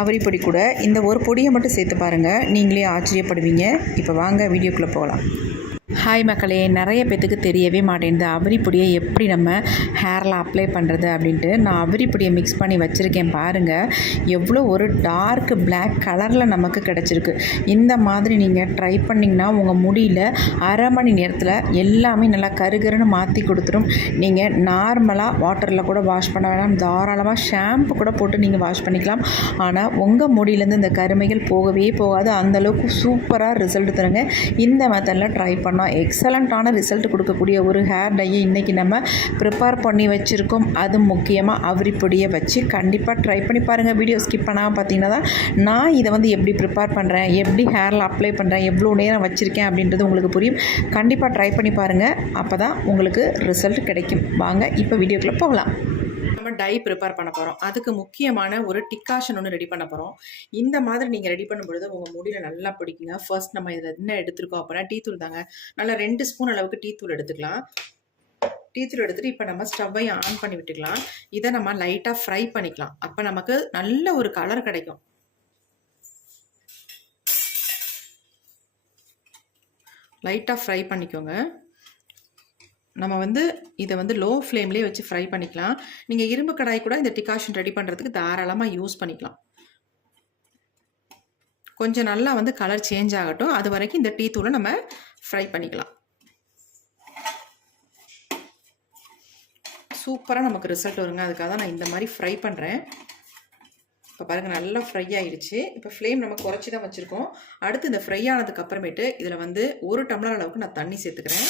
அவரி பொடி கூட இந்த ஒரு பொடியை மட்டும் சேர்த்து பாருங்கள், நீங்களே ஆச்சரியப்படுவீங்க. இப்போ வாங்க வீடியோக்குள்ளே போகலாம். ஹாய் மக்களே, நிறைய பேத்துக்கு தெரியவே மாட்டேங்குது அவரி பொடியை எப்படி நம்ம ஹேரில் அப்ளை பண்ணுறது அப்படின்ட்டு. நான் அவரி பொடியை மிக்ஸ் பண்ணி வச்சுருக்கேன் பாருங்கள், எவ்வளோ ஒரு டார்க் பிளாக் கலரில் நமக்கு கிடச்சிருக்கு. இந்த மாதிரி நீங்கள் ட்ரை பண்ணிங்கன்னா உங்கள் முடியில் அரை மணி நேரத்தில் எல்லாமே நல்லா கருகருன்னு மாற்றி கொடுத்துரும். நீங்கள் நார்மலாக வாட்டரில் கூட வாஷ் பண்ண வேணாம், தாராளமாக ஷாம்பு கூட போட்டு நீங்கள் வாஷ் பண்ணிக்கலாம். ஆனால் உங்கள் முடியிலேருந்து இந்த கருமைகள் போகவே போகாது. அந்தளவுக்கு சூப்பராக ரிசல்ட் தருங்க. இந்த மெத்தடில் ட்ரை பண்ணோம், எக்ஸலண்ட்டான ரிசல்ட் கொடுக்கக்கூடிய ஒரு ஹேர் டையை இன்றைக்கி நம்ம ப்ரிப்பேர் பண்ணி வச்சுருக்கோம். அது முக்கியமாக அவரி பொடியை வச்சு கண்டிப்பாக ட்ரை பண்ணி பாருங்கள். வீடியோ ஸ்கிப் பண்ணாமல் பார்த்தீங்கன்னா தான் நான் இதை எப்படி ப்ரிப்பேர் பண்ணுறேன், எப்படி ஹேரில் அப்ளை பண்ணுறேன், எவ்வளோ நேரம் வச்சுருக்கேன் அப்படின்றது உங்களுக்கு புரியும். கண்டிப்பாக ட்ரை பண்ணி பாருங்கள், அப்போ தான் உங்களுக்கு ரிசல்ட் கிடைக்கும். வாங்க இப்போ வீடியோக்குள்ளே போகலாம். நம்ம டை ப்ரிப்பேர் பண்ண போகிறோம். அதுக்கு முக்கியமான ஒரு டிகாஷன் ஒன்று ரெடி பண்ண போகிறோம். இந்த மாதிரி நீங்கள் ரெடி பண்ணும்பொழுது உங்கள் முடியில் நல்லா பிடிக்குங்க. ஃபர்ஸ்ட் நம்ம இதில் என்ன எடுத்துருக்கோம் அப்படின்னா டீ தூள் தாங்க. நல்லா 2 ஸ்பூன் அளவுக்கு டீ தூள் எடுத்துக்கலாம். டீ தூள் எடுத்துகிட்டு இப்போ நம்ம ஸ்டவ்வை ஆன் பண்ணி விட்டுக்கலாம். இதை நம்ம லைட்டாக ஃப்ரை பண்ணிக்கலாம். அப்போ நமக்கு நல்ல ஒரு கலர் கிடைக்கும். லைட்டாக ஃப்ரை பண்ணிக்கோங்க. நம்ம இதை லோ ஃப்ளேம்லேயே வச்சு ஃப்ரை பண்ணிக்கலாம். நீங்கள் இரும்பு கடாய் கூட இந்த டிகாஷன் ரெடி பண்ணுறதுக்கு தாராளமாக யூஸ் பண்ணிக்கலாம். கொஞ்சம் நல்லா கலர் சேஞ்ச் ஆகட்டும், அது வரைக்கும் இந்த டீ தூளை நம்ம ஃப்ரை பண்ணிக்கலாம். சூப்பராக நமக்கு ரிசல்ட் வருங்க. அதுக்காக தான் நான் இந்த மாதிரி ஃப்ரை பண்ணுறேன். இப்போ பாருங்கள், நல்லா ஃப்ரை ஆகிடுச்சு. இப்போ ஃப்ளேம் நம்ம குறைச்சி தான் வச்சுருக்கோம். அடுத்து இந்த ஃப்ரை ஆனதுக்கு அப்புறமேட்டு இதில் 1 டம்ளர் அளவுக்கு நான் தண்ணி சேர்த்துக்கிறேன்.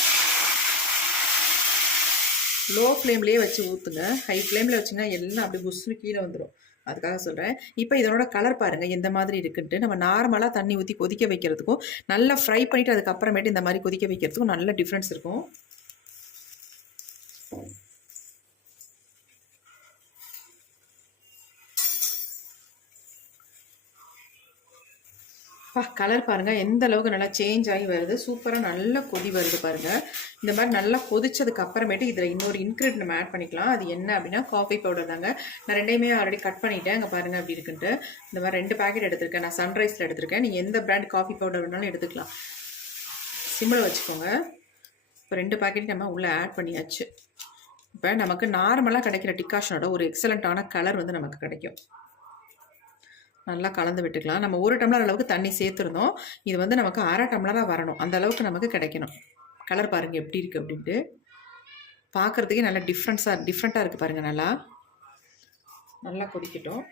லோ ஃப்ளேம்லேயே வச்சு ஊற்றுங்க. ஹை ஃப்ளேமில் வச்சுங்க எல்லாம் அப்படியே புஷ்னு கீழே வந்துடும். அதுக்காக சொல்கிறேன். இப்போ இதனோட கலர் பாருங்கள் எந்த மாதிரி இருக்குன்ட்டு. நம்ம நார்மலாக தண்ணி ஊற்றி கொதிக்க வைக்கிறதுக்கும் நல்லா ஃப்ரை பண்ணிவிட்டு அதுக்கப்புறமேட்டு இந்த மாதிரி கொதிக்க வைக்கிறதுக்கும் நல்ல டிஃப்ரென்ஸ் இருக்கும். கலர் பாருங்கள் எந்த அளவுக்கு நல்லா சேஞ்ச் ஆகி வருது. சூப்பராக நல்லா கொதி வருது பாருங்கள். இந்த மாதிரி நல்லா கொதிச்சதுக்கு அப்புறமேட்டு இதில் இன்னொரு இன்க்ரீடியன்ட் நம்ம ஆட் பண்ணிக்கலாம். அது என்ன அப்படின்னா காஃபி பவுடர் தாங்க. நான் 2மே ஆல்ரெடி கட் பண்ணிவிட்டேன். அங்கே பாருங்கள் அப்படி இருக்குன்ட்டு. இந்த மாதிரி 2 பேக்கெட் எடுத்திருக்கேன். நான் சன்ரைஸில் எடுத்திருக்கேன். நீங்கள் எந்த பிராண்ட் காஃபி பவுடர் வேணாலும் எடுத்துக்கலாம். சிம்மில் வச்சுக்கோங்க. இப்போ 2 பேக்கெட் நம்ம உள்ளே ஆட் பண்ணியாச்சு. இப்போ நமக்கு நார்மலாக கிடைக்கிற டிகாஷனோட ஒரு எக்ஸலண்ட்டான கலர் நமக்கு கிடைக்கும். நல்லா கலந்து விட்டுக்கலாம். நம்ம 1 டம்ளர் அளவுக்கு தண்ணி சேர்த்துருந்தோம். இது நமக்கு அரை டம்ளராக வரணும். அந்த அளவுக்கு நமக்கு கிடைக்கணும். கலர் பாருங்கள் எப்படி இருக்குது அப்படின்ட்டு. பார்க்குறதுக்கே நல்லா டிஃப்ரெண்ட்டாக இருக்குது பாருங்கள். நல்லா கொதிக்கட்டும்.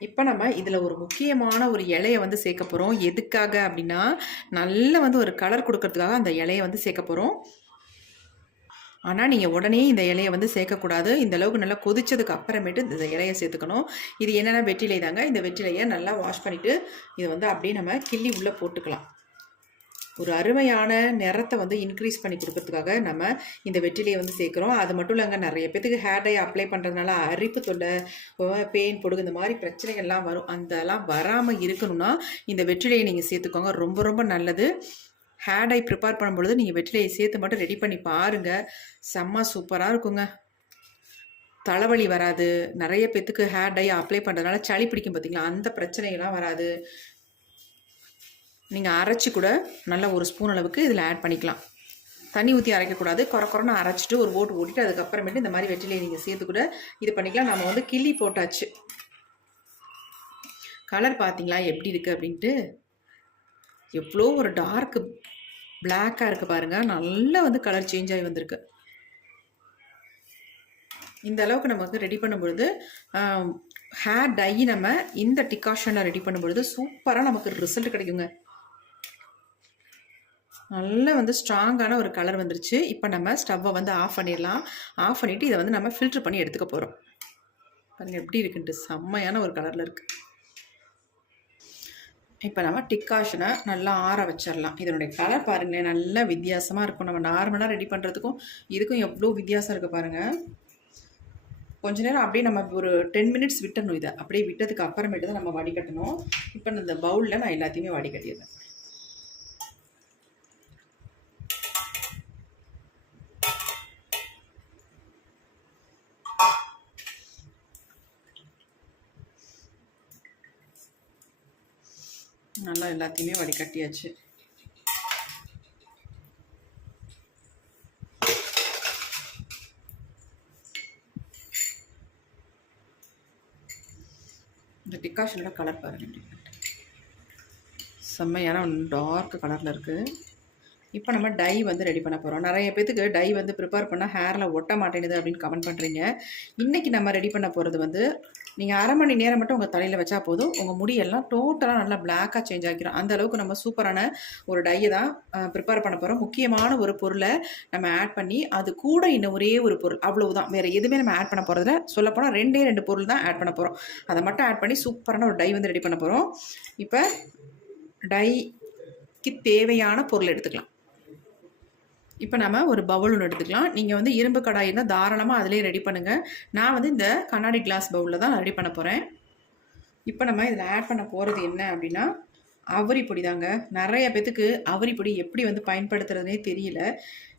இப்போ நம்ம இதில் ஒரு முக்கியமான ஒரு இலையை சேர்க்க போகிறோம். எதுக்காக அப்படின்னா நல்லா ஒரு கலர் கொடுக்கறதுக்காக அந்த இலையை சேர்க்க போகிறோம். ஆனால் நீங்கள் உடனே இந்த இலையை சேர்க்கக்கூடாது. இந்த அளவுக்கு நல்லா கொதிச்சதுக்கு அப்புறமேட்டு இந்த இலையை சேர்த்துக்கணும். இது என்னென்னா வெற்றிலை தாங்க. இந்த வெற்றிலையை நல்லா வாஷ் பண்ணிவிட்டு இதை அப்படியே நம்ம கிள்ளி உள்ளே போட்டுக்கலாம். ஒரு அருமையான நிறத்தை இன்க்ரீஸ் பண்ணி கொடுக்கறதுக்காக நம்ம இந்த வெற்றிலையை சேர்க்குறோம். அது மட்டும் இல்லைங்க, நிறைய பேத்துக்கு ஹேர் டை அப்ளை பண்ணுறதுனால அரிப்பு தொல்லை, பெயின் பொடுகு இந்த மாதிரி பிரச்சனைகள்லாம் வரும். அதெல்லாம் வராமல் இருக்கணும்னா இந்த வெற்றிலையை நீங்கள் சேர்த்துக்கோங்க. ரொம்ப ரொம்ப நல்லது. ஹேர் டை ப்ரிப்பேர் பண்ணும்பொழுது நீங்கள் வெற்றிலையை சேர்த்து மட்டும் ரெடி பண்ணி பாருங்கள். செம்ம சூப்பராக இருக்குங்க. தலைவலி வராது. நிறைய பேத்துக்கு ஹேர் டை அப்ளை பண்ணுறதுனால சளி பிடிக்கும் பார்த்தீங்களா, அந்த பிரச்சனைகள்லாம் வராது. நீங்கள் அரைச்சி கூட நல்லா 1 ஸ்பூன் அளவுக்கு இதில் ஆட் பண்ணிக்கலாம். தண்ணி ஊற்றி அரைக்கக்கூடாது. குறைன்னு அரைச்சிட்டு ஒரு ஓட்டு ஓட்டிட்டு அதுக்கப்புறமேட்டு இந்த மாதிரி வெற்றிலையை நீங்கள் சேர்த்து கூட இது பண்ணிக்கலாம். நம்ம கிள்ளி போட்டாச்சு. கலர் பார்த்தீங்களா எப்படி இருக்குது அப்படின்ட்டு. எவ்வளோ ஒரு டார்க் பிளாக்காக இருக்குது பாருங்கள். நல்லா கலர் சேஞ்ச் ஆகி வந்திருக்கு. இந்த அளவுக்கு நமக்கு ரெடி பண்ணும்பொழுது ஹேர் டை நம்ம இந்த டிகாஷனில் ரெடி பண்ணும்பொழுது சூப்பராக நமக்கு ரிசல்ட் கிடைக்குங்க. நல்லா ஸ்ட்ராங்கான ஒரு கலர் வந்துருச்சு. இப்போ நம்ம ஸ்டவ்வை ஆஃப் பண்ணிடலாம். ஆஃப் பண்ணிவிட்டு இதை நம்ம ஃபில்ட்ரு பண்ணி எடுத்துக்க போகிறோம். பாருங்கள் எப்படி இருக்குன்ட்டு. செம்மையான ஒரு கலரில் இருக்குது. இப்போ நம்ம டிகாஷனை நல்லா ஆற வச்சிடலாம். இதனுடைய கலர் பாருங்களேன், நல்லா வித்தியாசமாக இருக்கும். நம்ம நார்மலாக ரெடி பண்ணுறதுக்கும் இதுக்கும் எவ்வளோ வித்தியாசம் இருக்குது பாருங்கள். கொஞ்ச நேரம் அப்படியே நம்ம ஒரு 10 மினிட்ஸ் விட்டணும். இதை அப்படியே விட்டதுக்கு அப்புறமேட்டு தான் நம்ம வடிகட்டணும். இப்போ இந்த பவுலில் நான் எல்லாத்தையுமே வடிகட்டிடுறேன். நல்லா எல்லாத்தையுமே வடிகட்டியாச்சு. இந்த டிகாஷனோட கலர் பாருங்கள், செம்மையான டார்க் கலரில் இருக்குது. இப்போ நம்ம டை வந்து ரெடி பண்ண போகிறோம். நிறைய பேத்துக்கு டை வந்து ப்ரிப்பேர் பண்ணால் ஹேரில் ஒட்ட மாட்டேங்குது அப்படின்னு கமெண்ட் பண்ணுறீங்க. இன்றைக்கி நம்ம ரெடி பண்ண போகிறது வந்து நீங்கள் அரை மணி நேரம் மட்டும் உங்கள் தலையில் வச்சா போதும், உங்கள் முடியெல்லாம் டோட்டலாக நல்லா பிளாக்காக சேஞ்ச் ஆகிக்கிறோம். அந்தளவுக்கு நம்ம சூப்பரான ஒரு டையை தான் ப்ரிப்பேர் பண்ண போகிறோம். முக்கியமான ஒரு பொருளை நம்ம ஆட் பண்ணி அது கூட இன்னும் ஒரே ஒரு பொருள், அவ்வளவுதான், வேறு எதுவுமே நம்ம ஆட் பண்ண போகிறதில்ல. சொல்லப்போனால் 2 பொருள் தான் ஆட் பண்ண போகிறோம். அதை மட்டும் ஆட் பண்ணி சூப்பரான ஒரு டை வந்து ரெடி பண்ண போகிறோம். இப்போ டைக்கு தேவையான பொருள் எடுத்துக்கலாம். இப்போ நம்ம ஒரு பவுல் ஒன்று எடுத்துக்கலாம். நீங்கள் வந்து இரும்பு கடாய் இருந்தால் தாராளமாக அதிலே ரெடி பண்ணுங்கள். நான் வந்து இந்த கண்ணாடி கிளாஸ் பவுலில் தான் ரெடி பண்ண போகிறேன். இப்போ நம்ம இதில் ஆட் பண்ண போகிறது என்ன அப்படின்னா அவரி பொடி தாங்க. நிறைய பேத்துக்கு அவரி பொடி எப்படி வந்து பயன்படுத்துறதுனே தெரியல.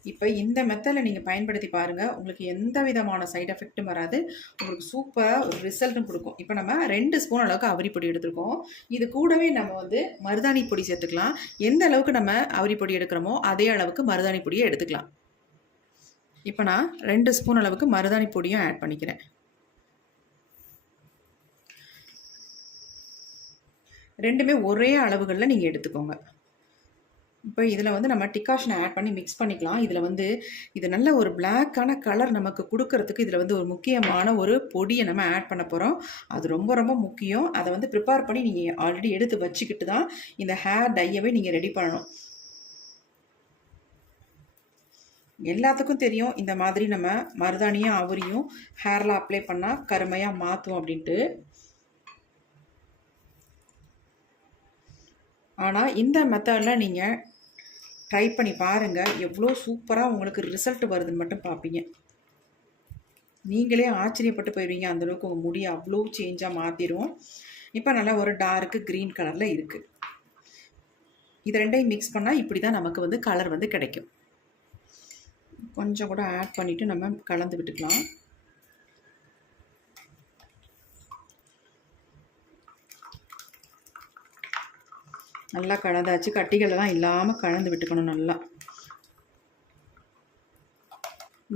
இப்போ இந்த மெத்தடில் நீங்கள் பயன்படுத்தி பாருங்கள், உங்களுக்கு எந்த விதமான சைட் எஃபெக்ட்டும் வராது, உங்களுக்கு சூப்பராக ஒரு ரிசல்ட்டும் கொடுக்கும். இப்போ நம்ம 2 ஸ்பூன் அளவுக்கு அவரி பொடி எடுத்துருக்கோம். இது கூடவே நம்ம வந்து மருதாணி பொடி சேர்த்துக்கலாம். எந்த அளவுக்கு நம்ம அவரி பொடி எடுக்கிறோமோ அதே அளவுக்கு மருதாணி பொடியை எடுத்துக்கலாம். இப்போ நான் 2 ஸ்பூன் அளவுக்கு மருதாணி பொடியும் ஆட் பண்ணிக்கிறேன். 2மே ஒரே அளவுகளில் நீங்கள் எடுத்துக்கோங்க. இப்போ இதில் வந்து நம்ம டிகாஷனை ஆட் பண்ணி மிக்ஸ் பண்ணிக்கலாம். இதில் வந்து இது நல்ல ஒரு பிளாக்கான கலர் நமக்கு கொடுக்கறதுக்கு இதில் வந்து ஒரு முக்கியமான ஒரு பொடியை நம்ம ஆட் பண்ண போகிறோம். அது ரொம்ப ரொம்ப முக்கியம். அதை வந்து ப்ரிப்பேர் பண்ணி நீங்கள் ஆல்ரெடி எடுத்து வச்சுக்கிட்டு தான் இந்த ஹேர் டையவே நீங்கள் ரெடி பண்ணணும். எல்லாத்துக்கும் தெரியும் இந்த மாதிரி நம்ம மருதாணியும் அவரியும் ஹேரில் அப்ளை பண்ணால் கருமையாக மாற்றும் அப்படின்ட்டு. ஆனால் இந்த மெத்தடில் நீங்கள் ட்ரை பண்ணி பாருங்கள், எவ்வளோ சூப்பராக உங்களுக்கு ரிசல்ட் வருதுன்னு மட்டும் பார்ப்பீங்க. நீங்களே ஆச்சரியப்பட்டு போயிடுவீங்க, அந்தளவுக்கு உங்கள் முடியை அவ்வளோ சேஞ்சாக மாற்றிடும். இப்போ நல்லா ஒரு டார்க்கு க்ரீன் கலரில் இருக்குது. இது 2ஐயும் மிக்ஸ் பண்ணால் இப்படி தான் நமக்கு வந்து கலர் வந்து கிடைக்கும். கொஞ்சம் கூட ஆட் பண்ணிவிட்டு நம்ம கலந்து விட்டுக்கலாம். நல்லா கலந்தாச்சு. கட்டிகளெல்லாம் இல்லாமல் கலந்து விட்டுக்கணும் நல்லா.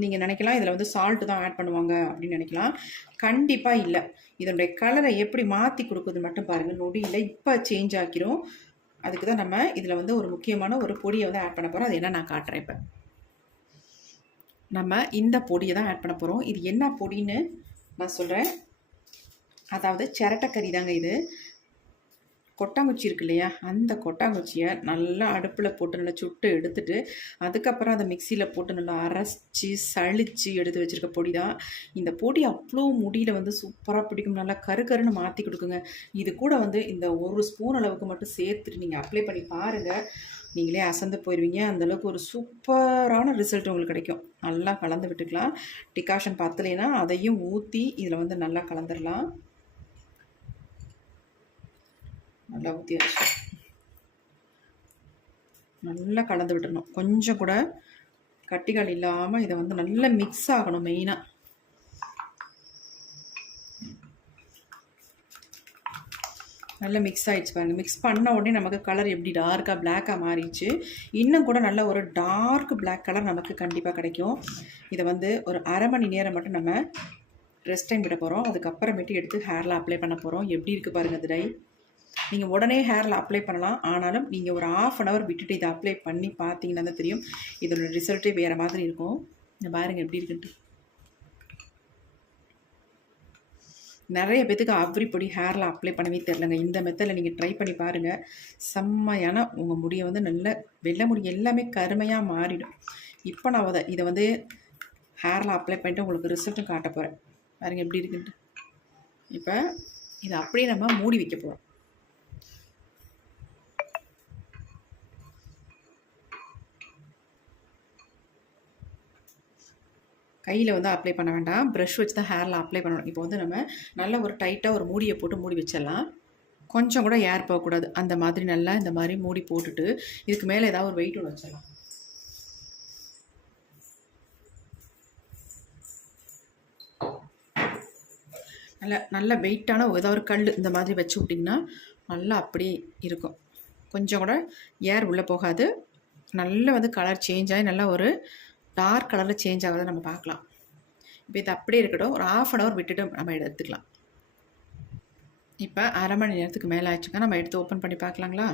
நீங்கள் நினைக்கலாம் இதில் வந்து சால்ட்டு தான் ஆட் பண்ணுவாங்க அப்படின்னு நினைக்கலாம். கண்டிப்பாக இல்லை. இதனுடைய கலரை எப்படி மாற்றி கொடுக்குது மட்டும் பாருங்கள். நொடியில் இப்போ சேஞ்ச் ஆக்கிரும். அதுக்கு தான் நம்ம இதில் வந்து ஒரு முக்கியமான ஒரு பொடியை வந்து ஆட் பண்ண போகிறோம். அது என்ன நான் காட்டுறேன். இப்போ நம்ம இந்த பொடியை தான் ஆட் பண்ண போகிறோம். இது என்ன பொடின்னு நான் சொல்கிறேன். அதாவது சிரட்டைக்கறி தாங்க இது. கொட்டாங்குச்சி இருக்கு இல்லையா, அந்த கொட்டாங்குச்சியை நல்லா அடுப்பில் போட்டு நல்லா சுட்டு எடுத்துட்டு அதுக்கப்புறம் அதை மிக்சியில் போட்டு நல்லா அரைச்சி சளிச்சு எடுத்து வச்சுருக்க பொடி தான் இந்த பொடி. அவ்வளோ முடியில் வந்து சூப்பராக பிடிக்கும், நல்லா கருன்னு மாற்றி கொடுக்குங்க. இது கூட வந்து இந்த 1 ஸ்பூன் அளவுக்கு மட்டும் சேர்த்துட்டு நீங்கள் அப்ளை பண்ணி பாருங்கள், நீங்களே அசந்து போயிடுவீங்க. அந்தளவுக்கு ஒரு சூப்பரான ரிசல்ட் உங்களுக்கு கிடைக்கும். நல்லா கலந்து விட்டுக்கலாம். டிகாஷன் பத்தலைன்னா அதையும் ஊற்றி இதில் வந்து நல்லா கலந்துடலாம். நல்லா ஊற்றியாச்சு. நல்லா கலந்து விட்டுறணும். கொஞ்சம் கூட கட்டிகள் இல்லாமல் இதை வந்து நல்லா மிக்ஸ் ஆகணும். மெயினாக நல்லா மிக்ஸ் ஆகிடுச்சு பாருங்கள். மிக்ஸ் பண்ண உடனே நமக்கு கலர் எப்படி டார்க்காக பிளாக்காக மாறிடுச்சு. இன்னும் கூட நல்ல ஒரு டார்க் பிளாக் கலர் நமக்கு கண்டிப்பாக கிடைக்கும். இதை வந்து ஒரு அரை மணி நேரம் மட்டும் நம்ம ரெஸ்ட் டைம் விட போகிறோம். அதுக்கப்புறமேட்டு எடுத்து ஹேரில் அப்ளை பண்ண போகிறோம். எப்படி இருக்குது பாருங்கள் இந்த டை. நீங்கள் உடனே ஹேரில் அப்ளை பண்ணலாம். ஆனாலும் நீங்கள் ஒரு 1/2 hour விட்டுட்டு இதை அப்ளை பண்ணி பார்த்தீங்கன்னா தான் தெரியும் இதோட ரிசல்ட்டே வேறு மாதிரி இருக்கும். இந்த பாருங்கள் எப்படி இருக்குன்ட்டு. நிறைய பேத்துக்கு அவரி பொடி ஹேரில் அப்ளை பண்ணவே தெரிலங்க. இந்த மெத்தடில் நீங்கள் ட்ரை பண்ணி பாருங்கள். செம்மையான உங்கள் முடியை வந்து நல்ல வெள்ளை முடி எல்லாமே கருமையாக மாறிடும். இப்போ நான் இதை வந்து ஹேரில் அப்ளை பண்ணிட்டு உங்களுக்கு ரிசல்ட்டும் காட்ட போகிறேன். பாருங்கள் எப்படி இருக்குன்ட்டு. இப்போ இதை அப்படியே நம்ம மூடி வைக்க போகிறோம். கையில் வந்து அப்ளை பண்ண வேண்டாம், ப்ரஷ் வச்சு தான் ஹேரில் அப்ளை பண்ணணும். இப்போ வந்து நம்ம நல்லா ஒரு டைட்டாக ஒரு மூடியை போட்டு மூடி வச்சிடலாம். கொஞ்சம் கூட ஏர் போகக்கூடாது. அந்த மாதிரி நல்லா இந்த மாதிரி மூடி போட்டுட்டு இதுக்கு மேலே ஏதாவது ஒரு வெயிட் ஒன்று வச்சிடலாம். நல்ல வெயிட்டான ஏதாவது ஒரு கல் இந்த மாதிரி வச்சு விட்டிங்கன்னா நல்லா அப்படியே இருக்கும். கொஞ்சம் கூட ஏர் உள்ளே போகாது. நல்லா வந்து கலர் சேஞ்ச் ஆகி நல்லா ஒரு டார்க் கலரில் சேஞ்ச் ஆகிறத நம்ம பார்க்கலாம். இப்போ இது அப்படியே இருக்கட்டும். ஒரு 1/2 அன் ஹவர் விட்டுட்டு நம்ம எடுத்துக்கலாம். இப்போ அரை மணி நேரத்துக்கு மேலே ஆச்சுங்க. நம்ம எடுத்து ஓப்பன் பண்ணி பார்க்கலாங்களா?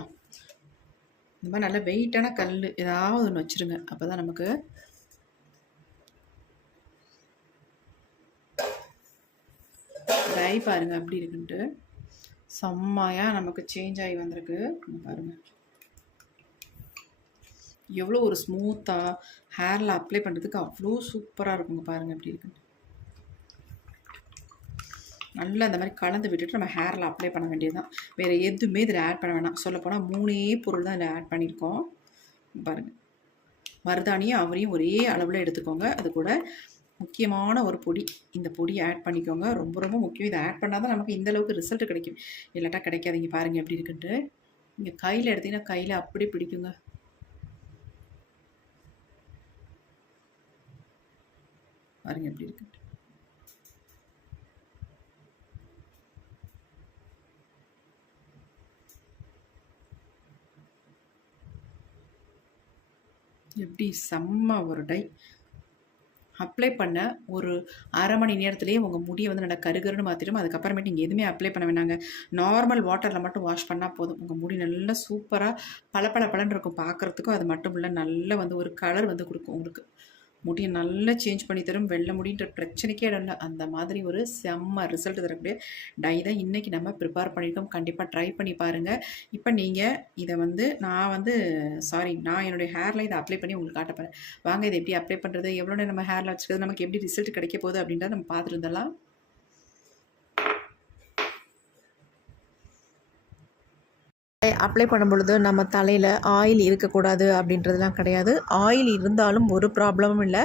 இந்த மாதிரி நல்லா வெயிட்டான கல் ஏதாவது ஒன்று வச்சுருங்க. அப்போ தான் நமக்கு ட்ரை பாருங்கள் அப்படி இருக்குன்ட்டு செம்மையாக நமக்கு சேஞ்ச் ஆகி வந்திருக்கு. பாருங்கள் எவ்வளோ ஒரு ஸ்மூத்தாக ஹேரில் அப்ளை பண்ணுறதுக்கு அவ்வளோ சூப்பராக இருக்குங்க. பாருங்கள் எப்படி இருக்குன்னு நல்லா அந்த மாதிரி கலந்து விட்டுட்டு நம்ம ஹேரில் அப்ளை பண்ண வேண்டியது தான். வேறு எதுவுமே இதில் ஆட் பண்ண வேணாம். சொல்லப்போனால் 3 பொருள் தான் இதில் ஆட் பண்ணியிருக்கோம். பாருங்கள் மருதாணியும் அவரையும் ஒரே அளவில் எடுத்துக்கோங்க. அது கூட முக்கியமான ஒரு பொடி, இந்த பொடி ஆட் பண்ணிக்கோங்க. ரொம்ப ரொம்ப முக்கியம். இதை ஆட் பண்ணால் தான் நமக்கு இந்தளவுக்கு ரிசல்ட் கிடைக்கும், இல்லாட்டா கிடைக்காதீங்க. பாருங்கள் எப்படி இருக்குன்ட்டு. நீங்கள் கையில் எடுத்திங்கன்னா கையில் அப்படி பிடிக்குங்க. பாருங்கள் எப்படி இருக்குன்ட்டு. எப்படி செம்ம ஒரு டை அப்ளை பண்ண ஒரு அரை மணி நேரத்துலேயே உங்கள் முடியை வந்து நல்லா கருகருன்னு மாற்றிடும். அதுக்கப்புறமேட்டு நீங்கள் எதுவுமே அப்ளை பண்ண வேணாங்க. நார்மல் வாட்டரில் மட்டும் வாஷ் பண்ணால் போதும். உங்கள் முடி நல்லா சூப்பராக பளபளன்னு இருக்கும் பார்க்குறதுக்கும். அது மட்டும் இல்லை நல்ல வந்து ஒரு கலர் வந்து கொடுக்கும். உங்களுக்கு முடியை நல்லா சேஞ்ச் பண்ணி தரும். வெள்ளை முடின்ற பிரச்சனைக்கே இடம் இல்லை. அந்த மாதிரி ஒரு செம்ம ரிசல்ட் தரக்கூடிய டை தான் இன்றைக்கி நம்ம ப்ரிப்பேர் பண்ணியிருக்கோம். கண்டிப்பாக ட்ரை பண்ணி பாருங்கள். இப்போ நீங்கள் இதை வந்து நான் என்னுடைய ஹேரில் இதை அப்ளை பண்ணி உங்களுக்கு காட்ட போகிறேன். வாங்க இதை எப்படி அப்ளை பண்ணுறது, எவ்வளோ நேரம் நம்ம ஹேரில் வச்சுக்கிறது, நமக்கு எப்படி ரிசல்ட் கிடைக்க போகுது அப்படின்றத நம்ம பார்த்துருந்தலாம். அப்ளை பண்ணும் பொழுது நம்ம தலையில் ஆயில் இருக்கக்கூடாது அப்படின்றதுலாம் கிடையாது. ஆயில் இருந்தாலும் ஒரு ப்ராப்ளமும் இல்லை.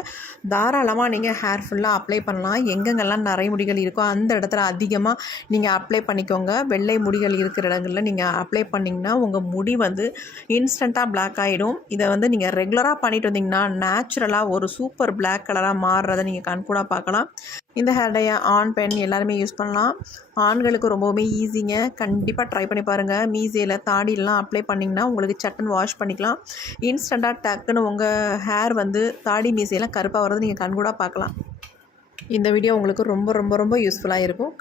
தாராளமாக நீங்கள் ஹேர் ஃபுல்லாக அப்ளை பண்ணலாம். எங்கெங்கெல்லாம் நிறைய முடிகள் இருக்கோ அந்த இடத்துல அதிகமாக நீங்கள் அப்ளை பண்ணிக்கோங்க. வெள்ளை முடிகள் இருக்கிற இடங்களில் நீங்கள் அப்ளை பண்ணிங்கன்னா உங்கள் முடி வந்து இன்ஸ்டண்ட்டாக பிளாக் ஆகிடும். இதை வந்து நீங்கள் ரெகுலராக பண்ணிட்டு வந்தீங்கன்னா நேச்சுரலாக ஒரு சூப்பர் பிளாக் கலராக மாறுறதை நீங்கள் கண்கூடாக பார்க்கலாம். இந்த ஹேர் டையை ஆண் பெண் எல்லாருமே யூஸ் பண்ணலாம். ஆண்களுக்கு ரொம்பவுமே ஈஸிங்க. கண்டிப்பாக ட்ரை பண்ணி பாருங்கள். மீசையில் தாடியெல்லாம் அப்ளை பண்ணிங்கன்னா உங்களுக்கு சட்டுன்னு வாஷ் பண்ணிக்கலாம். இன்ஸ்டண்ட்டாக டக்குன்னு உங்கள் ஹேர் வந்து தாடி மீசையெல்லாம் கருப்பாக வர்றது நீங்கள் கண்கூடாக பார்க்கலாம். இந்த வீடியோ உங்களுக்கு ரொம்ப ரொம்ப ரொம்ப யூஸ்ஃபுல்லாக இருக்கும்.